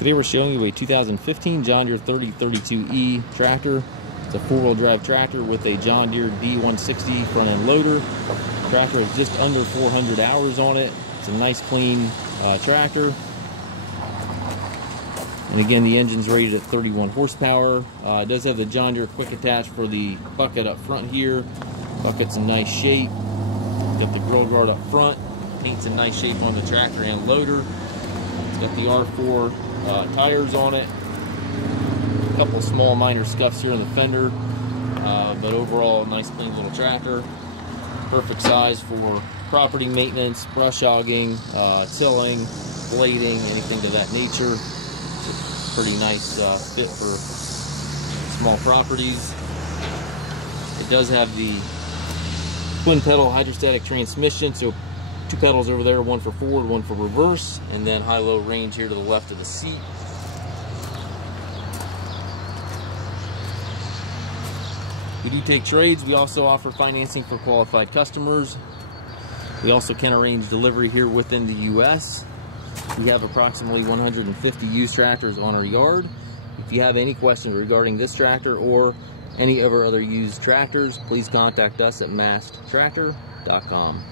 Today we're showing you a 2015 John Deere 3032E tractor. It's a four-wheel drive tractor with a John Deere D160 front-end loader. The tractor has just under 400 hours on it. It's a nice clean tractor. And again, the engine's rated at 31 horsepower. It does have the John Deere quick attach for the bucket up front here. Bucket's in nice shape. Got the grill guard up front. Paint's in nice shape on the tractor and loader. It's got the R4 tires on it. A couple small minor scuffs here in the fender, but overall a nice clean little tractor. Perfect size for property maintenance, brush hogging, tilling, blading, anything to that nature. It's a pretty nice fit for small properties. It does have the twin pedal hydrostatic transmission, so two pedals over there, one for forward, one for reverse, and then high-low range here to the left of the seat. We do take trades. We also offer financing for qualified customers. We also can arrange delivery here within the U.S. We have approximately 150 used tractors on our yard. If you have any questions regarding this tractor or any of our other used tractors, please contact us at masttractor.com.